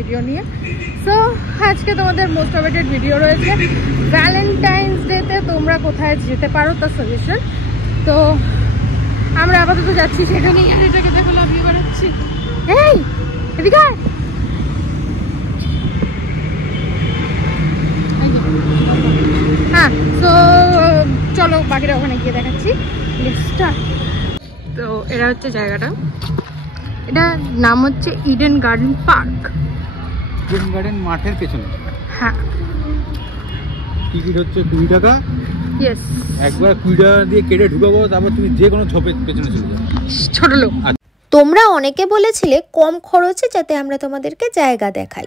Video নিয়ে। So আজকে তোমাদের মোস্ট অ্যাওয়েটেড ভিডিও রয়েছে ভ্যালেন্টাইন্স ডেতে তোমরা কোথায় যেতে পারো তার সাজেশন। তো আমরা আপাতত যাচ্ছি সেখানেই, আর এটাকে দেখো লাফিয়ে বেড়াচ্ছি। এই এদিকে হ্যাঁ, তো চলো বাকিটা ওখানে গিয়ে দেখাচ্ছি। তো এটা হচ্ছে জায়গাটা, এটা নাম হচ্ছে Eden garden park. Eden garden মাঠের পেছনে। হ্যাঁ, টিকিট হচ্ছে 20 টাকা। ইয়েস, একবার 20 টাকা দিয়ে কেটে ঢুকাবো, তারপর তুমি যে কোনো ঝোপের পেছনে চলে যাবে। ছোট লোক। তোমরা অনেকে বলেছিলে কম খরচে যাতে আমরা তোমাদেরকে জায়গা দেখাই।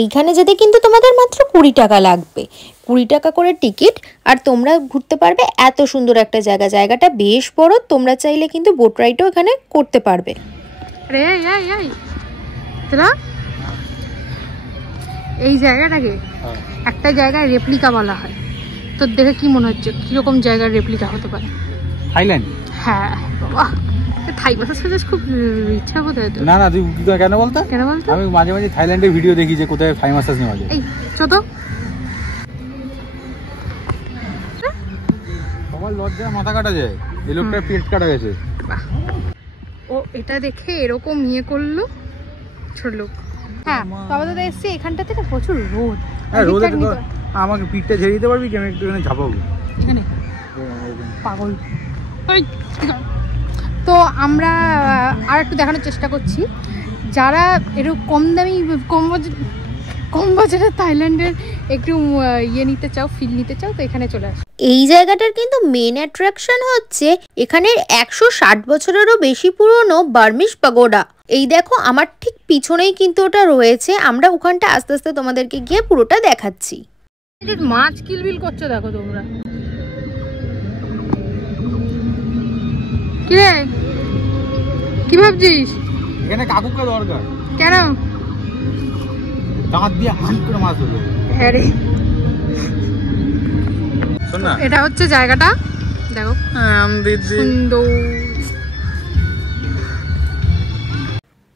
এইখানে যেতে কিন্তু তোমাদের মাত্র 20 টাকা লাগবে, 20 টাকা করে টিকিট, আর তোমরা ঘুরতে পারবে এত সুন্দর একটা জায়গা। জায়গাটা বেশ বড়, তোমরা চাইলে কিন্তু বোট রাইডও এখানে করতে পারবে। এই জায়গাটাকে একটা জায়গায় রেপ্লিকা বলা হয়। তো দেখে কি মনে হচ্ছে কিরকম জায়গার রেপ্লিকা হতে পারে? থাইল্যান্ড। হ্যাঁ বাবা, থাই মাসাজ সাজেস খুব ইচ্ছা বোধ হয়। না না, তুই কেন বলতো? কেন বলতো? আমি মাঝে মাঝে থাইল্যান্ডের ভিডিও দেখি যে কোথায় থাই মাসাজ নেওয়া যায়। এই ছোট সবার লজ্জায় মাথা কাটা যায়, এই লোকটার পেট কাটা গেছে। ও এটা দেখে এরকম ইয়ে করলো ছোট লোক। হ্যাঁ বাবা দাদা এসছে এখানটা থেকে, প্রচুর রোদ। হ্যাঁ রোদে আমাকে পিঠটা ঝেড়ে দিতে পারবি কি? আমি একটু এখানে ঝাপাবো। এখানে পাগল। তো আমরা আর একটু দেখানোর চেষ্টা করছি, যারা এরকম কম দামি কম বাজেটের থাইল্যান্ডের একটু ইয়ে নিতে চাও, ফিল নিতে চাও, তো এখানে চলে আসো। এই জায়গাটার কিন্তু মেন অ্যাট্রাকশন হচ্ছে এখানের 160 বছরেরও বেশি পুরনো বার্মিশ পাগোডা। এই দেখো আমার ঠিক পিছনেই কিন্তু ওটা রয়েছে। আমরা ওখানটা আস্তে আস্তে তোমাদেরকে গিয়ে পুরোটা দেখাচ্ছি। মাছ কিলবিল করছো দেখো তোমরা। কি রে, কি ভাবছিস? এখানে কাকুকে দরকার। কেন? দাঁত দিয়ে হান করে মাছ ধরবে। হ্যাঁ রে, শোন না, এটা হচ্ছে জায়গাটা দেখো সুন্দর।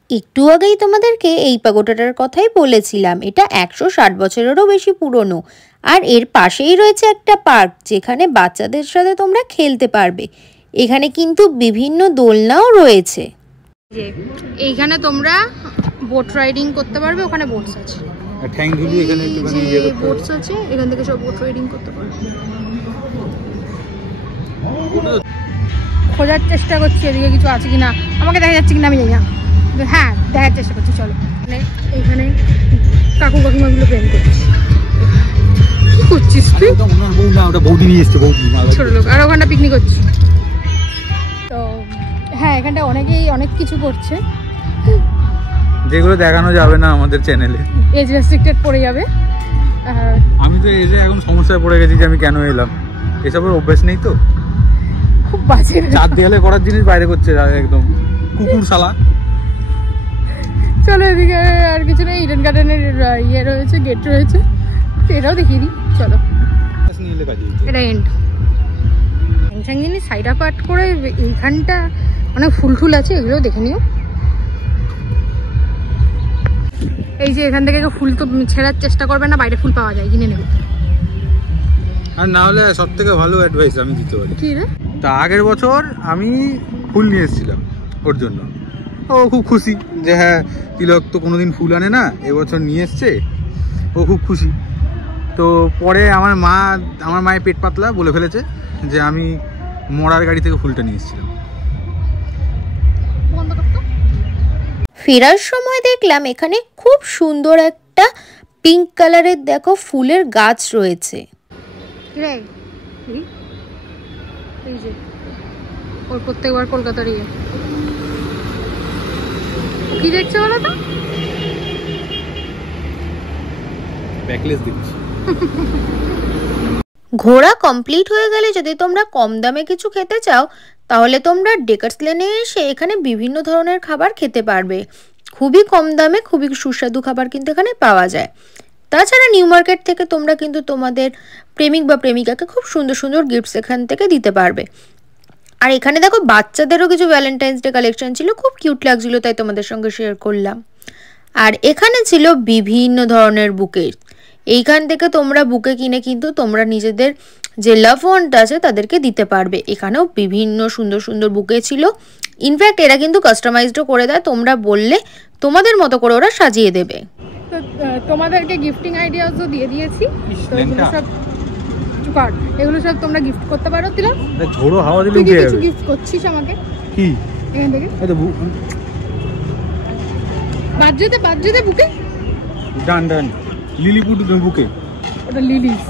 একটু আগেই তোমাদেরকে এই পাগোডাটার কথাই বলেছিলাম। এটা 160 বছরেরও বেশি পুরনো, আর এর পাশেই রয়েছে একটা পার্ক যেখানে বাচ্চাদের সাথে তোমরা খেলতে পারবে। এখানে কিন্তু বিভিন্ন দোলনাও রয়েছে। এইখানে তোমরা বোট রাইডিং করতে পারবে, ওখানে বোটস আছে। ঠ্যাং ঝুলিয়ে এখানে একটুখানি ইয়ে করতে পারবে। বোটস আছে, এখান থেকে সব বোট রাইডিং করতে পারবে। খোঁজার চেষ্টা করছি এদিকে কিছু আছে কিনা, আমাকে দেখা যাচ্ছে কিনা আমি জানি না। হ্যাঁ দেখার চেষ্টা করছি, চলো। মানে এইখানে কাকু কাকিমাগুলো প্রেম করছি। কি করছিস তুই? ওটা বৌদি নিয়ে এসছে, বৌদি ছোট লোক। আর ওখানটা পিকনিক হচ্ছে। তো হ্যাঁ, এখানটা অনেকেই অনেক কিছু করছে যেগুলো দেখানো যাবে না আমাদের চ্যানেলে, এজ রেস্ট্রিক্টেড পড়ে যাবে। আমি তো এজে এখন সমস্যায় পড়ে গেছি যে আমি কেন এলাম, এসবের অভ্যেস নেই তো। খুব বাজে, চার দেয়ালে করার জিনিস বাইরে করছে একদম কুকুর শালা। চলো এদিকে আর কিছু নেই, ইডেন গার্ডেনের ইয়ে রয়েছে, গেট রয়েছে, এটাও দেখিয়ে দিই চলো। এটা এন্ড হ্যাংস্যাং জিনিস সাইড আপার্ট করে এইখানটা অনেক ফুল টুল আছে, এগুলোও দেখে নিও। এই যে এখান থেকে ফুল তো ছেড়ার চেষ্টা করবে না, বাইরে ফুল পাওয়া যায়, কিনে নেবে। আর না হলে সব থেকে ভালো অ্যাডভাইস আমি দিতে পারি। কি রে? তা আগের বছর আমি ফুল নিয়ে এসেছিলাম ওর জন্য, ও খুব খুশি যে হ্যাঁ তিলক তো কোনোদিন ফুল আনে না, এবছর নিয়ে এসছে, ও খুব খুশি। তো পরে আমার মায়ের পেট পাতলা বলে ফেলেছে যে আমি মরার গাড়ি থেকে ফুলটা নিয়ে এসেছিলাম। ফেরার সময় দেখলাম এখানে খুব সুন্দর একটা পিঙ্ক কালারের দেখো ফুলের গাছ রয়েছে। এই যে ওর প্রত্যেকবার কলকাতার ইয়ে কি দেখছো বলো তো? ব্যাকলেস দেখছি। ঘোরা কমপ্লিট হয়ে গেলে যদি তোমরা কম দামে কিছু খেতে চাও তাহলে তোমরা ডেকার্স লেনে এসে এখানে বিভিন্ন ধরনের খাবার খেতে পারবে। খুবই কম দামে খুবই সুস্বাদু খাবার কিন্তু এখানে পাওয়া যায়। তাছাড়া নিউ মার্কেট থেকে তোমরা কিন্তু তোমাদের প্রেমিক বা প্রেমিকাকে খুব সুন্দর সুন্দর গিফটস এখান থেকে দিতে পারবে। আর এখানে দেখো বাচ্চাদেরও কিছু ভ্যালেন্টাইন্স ডে কালেকশন ছিল, খুব কিউট লাগছিল, তাই তোমাদের সঙ্গে শেয়ার করলাম। আর এখানে ছিল বিভিন্ন ধরনের বুকে। এইখান থেকে তোমরা বুকে কিনে কিন্তু তোমরা নিজেদের যে লাভ ওয়ানটা আছে তাদেরকে দিতে পারবে। এখানেও বিভিন্ন সুন্দর সুন্দর বুকে ছিল। ইনফ্যাক্ট এরা কিন্তু কাস্টমাইজডও করে দেয়, তোমরা বললে তোমাদের মতো করে ওরা সাজিয়ে দেবে। তো তোমাদেরকে গিফটিং আইডিয়াসও দিয়ে দিয়েছি, তো এগুলো সব এগুলো সব তোমরা গিফট করতে পারো। তিলক ঝোড়ো হাওয়া দিলে তুই কিছু গিফট করছিস আমাকে কি এখান থেকে? বাজতে বুকে ডান ডান লিলিপুট বুকে, ওটা লিলিস।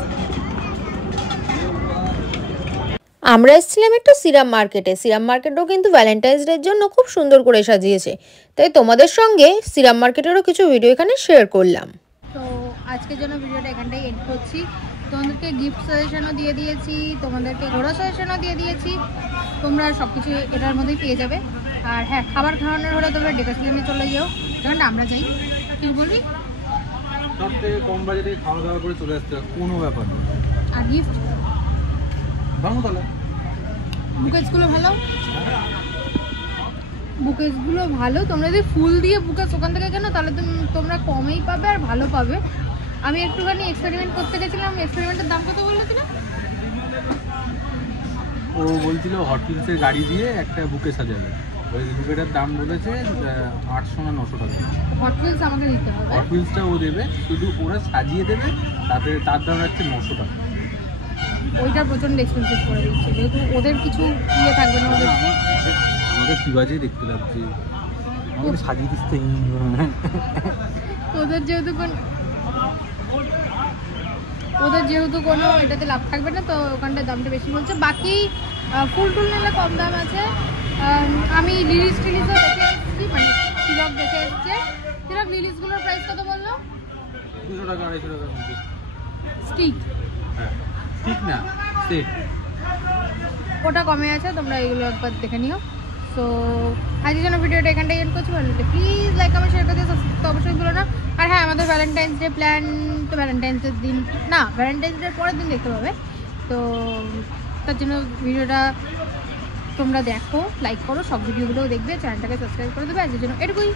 আমরা এসেছিলাম একটু সিরাম মার্কেটে। সিরাম মার্কেটও কিন্তু ভ্যালেন্টাইন্স ডের জন্য খুব সুন্দর করে সাজিয়েছে, তাই তোমাদের সঙ্গে সিরাম মার্কেটেরও কিছু ভিডিও এখানে শেয়ার করলাম। তো আজকের জন্য ভিডিওটা এখানটাই এন্ড করছি। তোমাদেরকে গিফট সাজেশনও দিয়ে দিয়েছি, তোমাদেরকে ঘোরা সাজেশনও দিয়ে দিয়েছি, তোমরা সব কিছু এটার মধ্যেই পেয়ে যাবে। আর হ্যাঁ, খাবার খাওয়ানোর হলে তোমরা ডেকার্স লেনে চলে যাও, যেমন আমরা যাই। কি বলবি? সব থেকে কম বাজেটে খাওয়া দাওয়া করে চলে আসতে কোনো ব্যাপার না। আর গিফট ধর্মতলা বুকেজগুলো ভালো, বুকেজগুলো ভালো। তোমরা যদি ফুল দিয়ে বুকেজ ওখান থেকে কেন তাহলে তোমরা কমেই পাবে আর ভালো পাবে। আমি একটুখানি এক্সপেরিমেন্ট করতে গেছিলাম। এক্সপেরিমেন্টের দাম কত বললো কিনা? ও বলছিল হট হুইলসের গাড়ি দিয়ে একটা বুকে সাজাবে, ওই বুকেটার দাম বলেছে 800 না 900 টাকা। হট হুইলস আমাকে দিতে হবে, হট হুইলসটা ও দেবে, শুধু ওরা সাজিয়ে দেবে, তাতে তার দাম হচ্ছে 900 টাকা। ওইটা প্রচন্ড এক্সপেন্সিভ করে দিচ্ছে, যেহেতু ওদের কিছু ইয়ে থাকবে না। আমাকে কি বাজে দেখতে লাগছে, আমাকে সাজিয়ে দিচ্ছে। ওদের যেহেতু কোনো এটাতে লাভ থাকবে না, তো ওখানটায় দামটা বেশি বলছে। বাকি ফুল টুল নিলে কম দাম আছে। আমি লিলিস টিলিসও দেখে এসেছি, মানে তিলক দেখে এসছে। তিলক লিলিসগুলোর প্রাইস কত বললো? 200 টাকা 250 টাকার মধ্যে স্টিক। হ্যাঁ, ঠিক না সেট, ওটা কমে আছে, তোমরা এগুলো একবার দেখে নিও। সো আজকের জন্য ভিডিওটা এখানটাই এন্ড করছি। ভালো লাগলে প্লিজ লাইক কমেন্ট শেয়ার করে দিও, সাবস্ক্রাইব তো অবশ্যই ভুলো না। আর হ্যাঁ, আমাদের ভ্যালেন্টাইন্স ডে প্ল্যান তো ভ্যালেন্টাইন্স ডের দিন না, ভ্যালেন্টাইন্স ডের পরের দিন দেখতে পাবে। তো তার জন্য ভিডিওটা তোমরা দেখো, লাইক করো, সব ভিডিওগুলোও দেখবে, চ্যানেলটাকে সাবস্ক্রাইব করে দেবে। আজকের জন্য এটুকুই।